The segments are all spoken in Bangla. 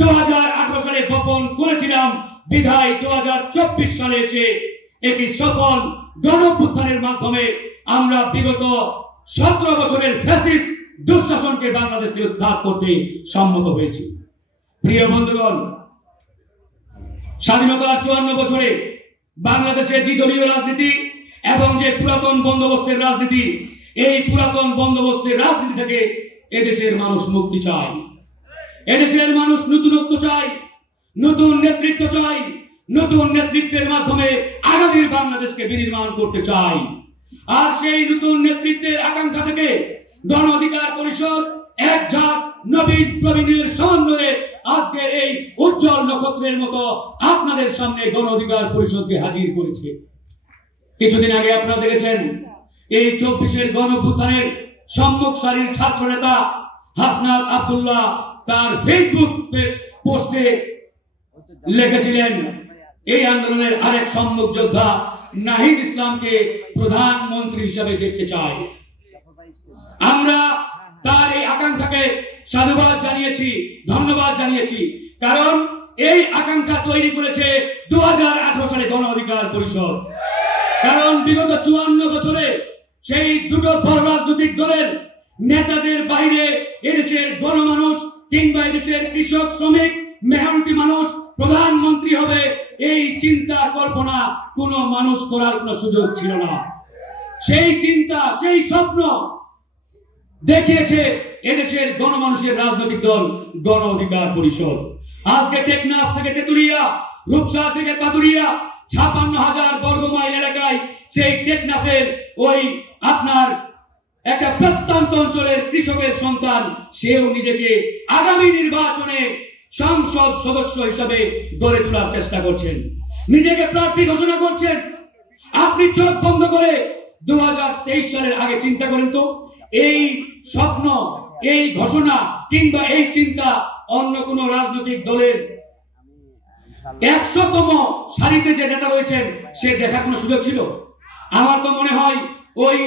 2018 সালে বপন করেছিলাম বিধায় 2024 সালে এসে একটি সফল গণঅভ্যুত্থানের মাধ্যমে আমরা বিগত 17 বছরের ফ্যাসিস্ট দুঃশাসনকে বাংলাদেশ থেকে উদ্ধার করতে সম্মত হয়েছি। প্রিয় বন্ধুগণ, স্বাধীনতার 54 বছরে বাংলাদেশের দ্বিদলীয় রাজনীতি এবং যে পুরাতন বন্দোবস্তের রাজনীতি, এই পুরাতন বন্দোবস্তের রাজনীতি থেকে এদেশের মানুষ মুক্তি চায়। এদেশের মানুষ নতুনত্ব চায়, নতুন নেতৃত্ব চায়, নতুন নেতৃত্বের মাধ্যমে আগামীর বাংলাদেশকে বিনির্মাণ করতে চায়। আর সেই নতুন নেতৃত্বের আকাঙ্ক্ষা থেকে গণ অধিকার পরিষদ এক ঝাঁক নবীন প্রবীণের সমন্বয়ে আজকের এই উজ্জ্বল নক্ষত্রের মতো আপনাদের সামনে গণ অধিকার পরিষদকে হাজির করেছে। কিছুদিন আগে আপনারা দেখেছেন এই 24-এর গণঅভ্যুত্থানের সম্মুখ সারির ছাত্র নেতা হাসনাত আব্দুল্লাহ তার ফেসবুক পোস্টে লিখেছিলেন, এই আন্দোলনের আরেক সম্মুখ যোদ্ধা নাহিদ ইসলামকে প্রধানমন্ত্রী হিসেবে দেখতে চাই। আমরা তার এই আকাঙ্ক্ষাকে সাধুবাদ জানিয়েছি, ধন্যবাদ জানিয়েছি, কারণ এই আকাঙ্ক্ষা তৈরি করেছে 2018 সালে গণ অধিকার পরিষদ। কারণ বিগত 54 বছরে সেই দুটো বড় রাজনৈতিক দলের নেতাদের বাইরে এদেশের গণমানুষ কিংবা এদেশের কৃষক, শ্রমিক, মেহনতি মানুষ প্রধানমন্ত্রী হবে এই চিন্তা কল্পনা কোন মানুষ করার কোন সুযোগ ছিল না। সেই চিন্তা, সেই স্বপ্ন দেখিয়েছে এদেশের গণমানুষের রাজনৈতিক দল গণ অধিকার পরিষদ। আজকে টেকনাফ থেকে তেতুলিয়া, রূপসা থেকে পাতুরিয়া 56,000 বর্গ মাইল এলাকায় সেই টেকনাফের ওই আপনার একটা প্রত্যন্ত অঞ্চলের কৃষকের সন্তান, সেও নিজেকে আগামী নির্বাচনে সংসদ সদস্য হিসাবে গড়ে তোলার চেষ্টা করছেন, নিজেকে প্রার্থী ঘোষণা করছেন। আপনি চোখ বন্ধ করে 2023 সালের আগে চিন্তা করেন তো, এই স্বপ্ন, এই ঘোষণা কিংবা এই চিন্তা অন্য কোন রাজনৈতিক দলের 100তম সারিতে যে নেতা রয়েছেন সে দেখার কোনো সুযোগ ছিল? আমার তো মনে হয় ওই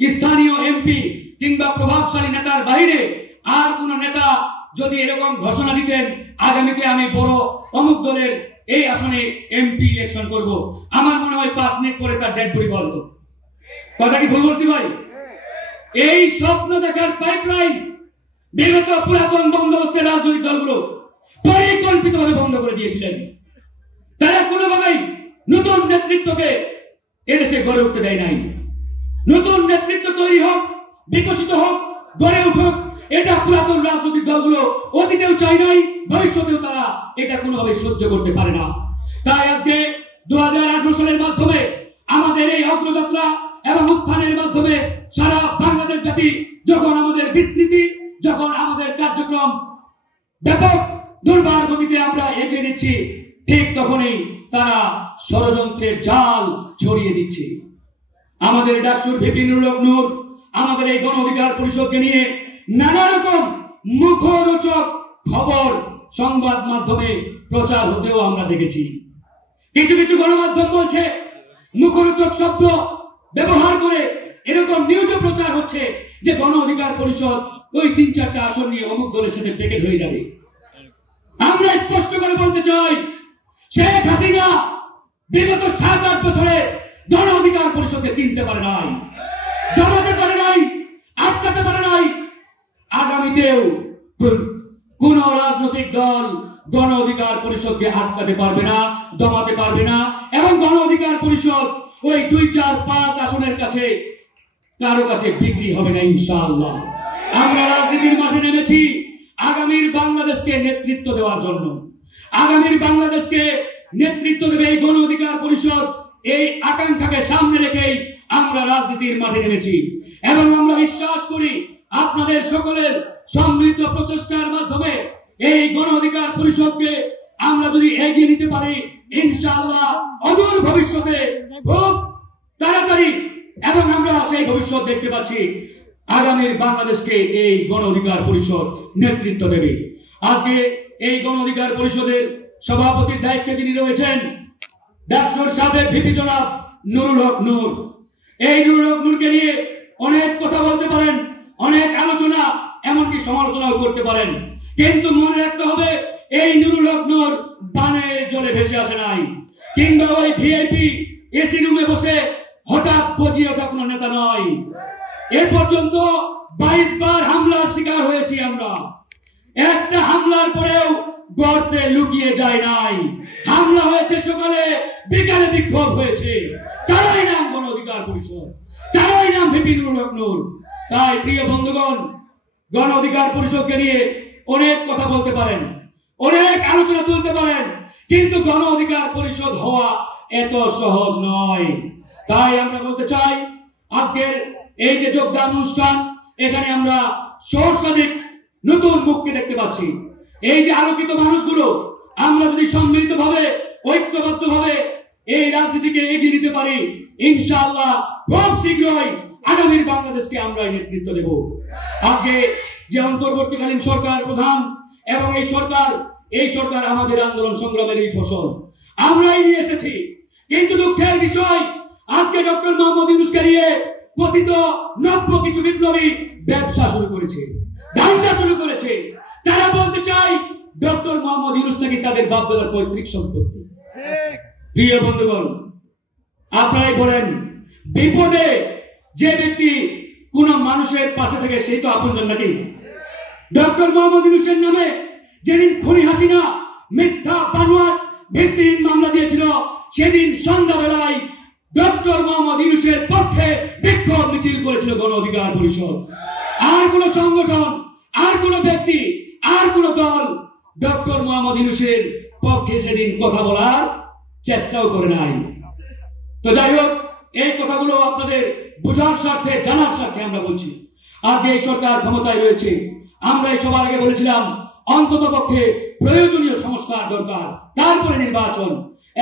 স্থানীয় এমপি কিংবা প্রভাবশালী নেতার বাইরে আর কোন নেতা যদি এরকম ঘোষণা দিতেন, আগামীতে আমি বড় অমুক দলের এই আসনে এমপি ইলেকশন করব, আমার মনে হয় 5 মিনিট পরে তার ডেড বডি পাওয়া যেত। কথা কি ভুল বলছি ভাই? এই স্বপ্ন দেখার পাইপলাইন বিগত পুরাতন বন্দোবস্তের রাজনৈতিক দলগুলো পরিকল্পিতভাবে বন্ধ করে দিয়েছিলেন। তারা কোনোভাবেই নতুন নেতৃত্বকে এদেশে গড়ে উঠতে দেয় নাই। নতুন নেতৃত্ব তৈরি হোক, বিকশিত হোক, গড়ে উঠুক, এটা পুরাতন রাজনৈতিক দলগুলো অতীতেও চাই নাই, ভবিষ্যতেও তারা এটা কোনোভাবে সহ্য করতে পারে না। তাই আজকে 2018 সালের মাধ্যমে আমাদের এই অগ্রযাত্রা এবং উত্থানের মাধ্যমে সারা বাংলাদেশ ব্যাপী যখন আমাদের বিস্তৃতি, যখন আমাদের কার্যক্রম ব্যাপক দুর্বার গতিতে আমরা এগিয়ে নিচ্ছি, ঠিক তখনই তারা ষড়যন্ত্রের জাল ছড়িয়ে দিচ্ছে। আমাদের ডাকসুর ভিপি নুরুল হক নূর আমাদের এই গণ অধিকার পরিষদকে নিয়ে নানা রকম মুখরোচক খবর সংবাদ মাধ্যমে প্রচার হতেও আমরা দেখেছি। কিছু কিছু গণমাধ্যম বলছে, মুখরোচক শব্দ ব্যবহার করে এরকম নিউজে প্রচার হচ্ছে যে গণ অধিকার পরিষদ ওই 3-4টা আসন নিয়ে অমুক দলের সাথে প্যাকেট হয়ে যাবে। আমরা স্পষ্ট করে বলতে চাই, শেখ হাসিনা বিগত 7-8 বছরে গণ অধিকার পরিষদকে কিনতে পারে নাই, দমাতে পারে নাই, আটকাতে পারে নাই। আগামীতেও কোন রাজনৈতিক দল গণ অধিকার পরিষদকে আটকাতে পারবে না, দমাতে পারবে না। এবং গণ অধিকার পরিষদ ওই 2, 4, 5 আসনের কাছে কারো কাছে বিক্রি হবে না ইনশাআল্লাহ। আমরা রাজনীতির মাঠে নেমেছি আগামীর বাংলাদেশকে নেতৃত্ব দেওয়ার জন্য। আগামীর বাংলাদেশকে নেতৃত্ব দেবে এই গণ অধিকার পরিষদ, এই আকাঙ্ক্ষাকে সামনে রেখেই আমরা রাজনীতির মাঠে নেমেছি। এবং আমরা বিশ্বাস করি আপনাদের সকলের সম্মিলিত প্রচেষ্টার মাধ্যমে এই গণ অধিকার পরিষদকে আমরা যদি এগিয়ে নিতে পারি, ইনশাআল্লাহ অদূর ভবিষ্যতে খুব তাড়াতাড়ি, এবং আমরা সেই ভবিষ্যৎ দেখতে পাচ্ছি, আগামীর বাংলাদেশকে এই গণ অধিকার পরিষদ নেতৃত্ব দেবে। আজকে এই গণ অধিকার পরিষদের সভাপতির দায়িত্বে যিনি রয়েছেন ডাকসুর সাবেক ভিপি জনাব নুরুল হক নূর। এই নুরুল হক নূরকে নিয়ে অনেক কথা বলতে পারেন, অনেক আলোচনা এমনকি সমালোচনাও করতে পারেন, কিন্তু মনে রাখতে হবে এই নুরুল হক নূর বানের জলে ভেসে আসে নাই, কিংবা ওই ভিআইপি এসি রুমে বসে হঠাৎ গজিয়ে ওঠা কোনো নেতা নয়। এ পর্যন্ত 22 বার হামলার শিকার হয়েছি আমরা। একটা হামলার পরেও গর্তে লুকিয়ে যায় নাই। হামলা হয়েছে সকালে, বিকালে বিক্ষোভ হয়েছে। তারাই নাম গণ অধিকার পরিষদ, তারাই নাম ভিপি নুরুল হক নূর। তাই প্রিয় বন্ধুগণ, গণ অধিকার পরিষদকে নিয়ে অনেক কথা বলতে পারেন, অনেক আলোচনা তুলতে পারেন, কিন্তু গণ অধিকার পরিষদ হওয়া এত সহজ নয়। তাই আমরা বলতে চাই, আজকের এই যে যোগদান অনুষ্ঠান, এখানে আমরা সহস্রাধিক নতুন মুখকে দেখতে পাচ্ছি। এই যে আলোকিত মানুষগুলো, আমরা যদি সম্মিলিতভাবে ঐক্যবদ্ধভাবে এই রাজনীতিকে এগিয়ে নিতে পারি, ইনশাআল্লাহ খুব শীঘ্রই আগামীর বাংলাদেশকে আমরা নেতৃত্ব দেব। আজকে যে অন্তর্বর্তীকালীন সরকার প্রধান এবং এই সরকার আমাদের আন্দোলন সংগ্রামের এই ফসল আমরাই নিয়ে এসেছি। কিন্তু দুঃখের বিষয়, আজকে ডক্টর মোহাম্মদ ইউনূসকে নিয়ে কথিত নব্য কিছু বিপ্লবী ব্যবসা শুরু করেছে, দাঙ্গা শুরু করেছে। তারা বলতে চাই ডক্টর মোহাম্মদ ইউনূস নাকি তাদের বাপদাদার পৈতৃক সম্পত্তি। প্রিয় বন্ধুগণ, আপনারাই বলেন, বিপদে যে ব্যক্তি কোন মানুষের পাশে থেকে সেই তো আপনজন নাকি? ডক্টর মোহাম্মদ ইউনূসের নামে যেদিন খুনি হাসিনা মিথ্যা বানোয়াট ভিত্তিহীন মামলা দিয়েছিল, সেদিন সন্ধ্যাবেলায় ডক্টর মোহাম্মদ ইউনূসের পক্ষে বিক্ষোভ মিছিল করেছিল গণ অধিকার পরিষদ। আর কোন সংগঠন, আর কোন ব্যক্তি, আর কোন দল ডক্টর মোহাম্মদ ইউনূসের পক্ষে সেদিন কথা বলার চেষ্টাও করে নাই। তো যাই হোক, এই কথাগুলো আপনাদের বোঝার স্বার্থে, জানার স্বার্থে আমরা বলছি। আজকে এই সরকার ক্ষমতায় রয়েছে, আমরা এই সবার আগে বলেছিলাম অন্তত পক্ষে প্রয়োজনীয় সংস্কার দরকার, তারপরে নির্বাচন।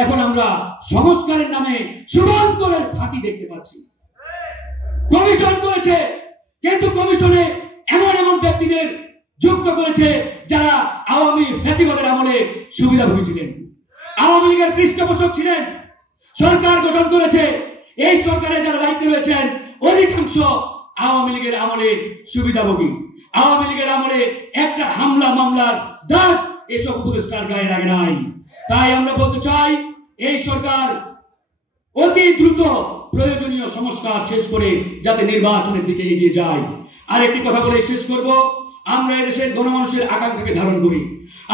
এখন আমরা সংস্কারের নামে সুরন্তরের ফাঁকি দেখতে পাচ্ছি। কমিশন করেছে, কিন্তু কমিশনে এমন এমন ব্যক্তিদের যুক্ত করেছে যারা আওয়ামী ফ্যাসিবাদের আমলে সুবিধাভোগী ছিলেন, আওয়ামী লীগের পৃষ্ঠপোষক ছিলেন। সরকার গঠন করেছে, এই সরকারে যারা দায়িত্বে রয়েছেন অধিকাংশ আওয়ামী লীগের আমলে সুবিধাভোগী। আওয়ামী লীগের আমলে একটা হামলা মামলার দাগ এসব উপদেষ্টার গায়ে লাগে নাই। তাই আমরা বলতে চাই, এই সরকার অতি দ্রুত প্রয়োজনীয় সংস্কার শেষ করে যাতে নির্বাচনের দিকে এগিয়ে যায়। আর একটি কথা বলে শেষ করব, আমরা এদেশের গণমানুষের আকাঙ্ক্ষাকে ধারণ করি।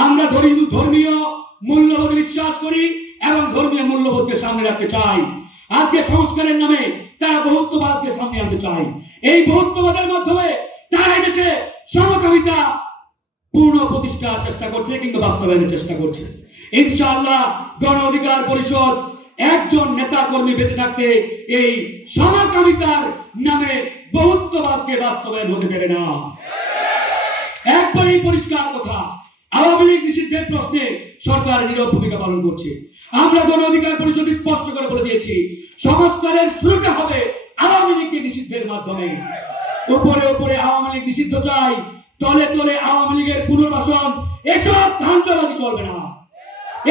আমরা ধর্মীয় মূল্যবোধে বিশ্বাস করি এবং ধর্মীয় মূল্যবোধকে সামনে রাখতে চাই। আজকে সংস্কারের নামে তারা বহুত্ববাদকে সামনে আনতে চায়। এই বহুত্ববাদের মাধ্যমে তারা এদেশে সমকামিতা পূর্ণ প্রতিষ্ঠার চেষ্টা করছে, কিন্তু বাস্তবায়নের চেষ্টা করছে। ইনশাআল্লাহ গণ অধিকার পরিষদ একজন নেতা কর্মী বেঁচে থাকতে এই সমকামিতার নামে বহুত্ববাদকে বাস্তবায়ন হতে দেবে না। একবারই পরিষ্কার কথা, আওয়ামী লীগ নিষিদ্ধের প্রশ্নে সরকার নীরব ভূমিকা পালন করছে। আমরা গণ অধিকার পরিষদ স্পষ্ট করে বলে দিয়েছি, সংস্কারের শুরুটা হবে আওয়ামী লীগকে নিষিদ্ধের মাধ্যমে। উপরে উপরে আওয়ামী লীগ নিষিদ্ধ চাই, তলে তলে আওয়ামী লীগের পুনর্বাসন। এসব ধান্দাবাজি চলবে না।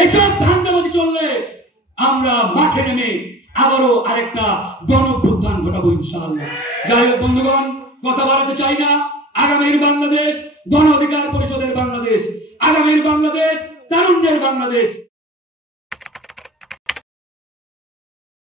এসব ধান্দাবাজি চললে আমরা মাঠে নেমে আবারও আরেকটা গণঅভ্যুত্থান ঘটাবো ইনশাআল্লাহ। যাই হোক বন্ধুগণ, কথা বাড়াতে চাই না। আগামীর বাংলাদেশ গণ অধিকার পরিষদের বাংলাদেশ, আগামীর বাংলাদেশ তারুণ্যের বাংলাদেশ।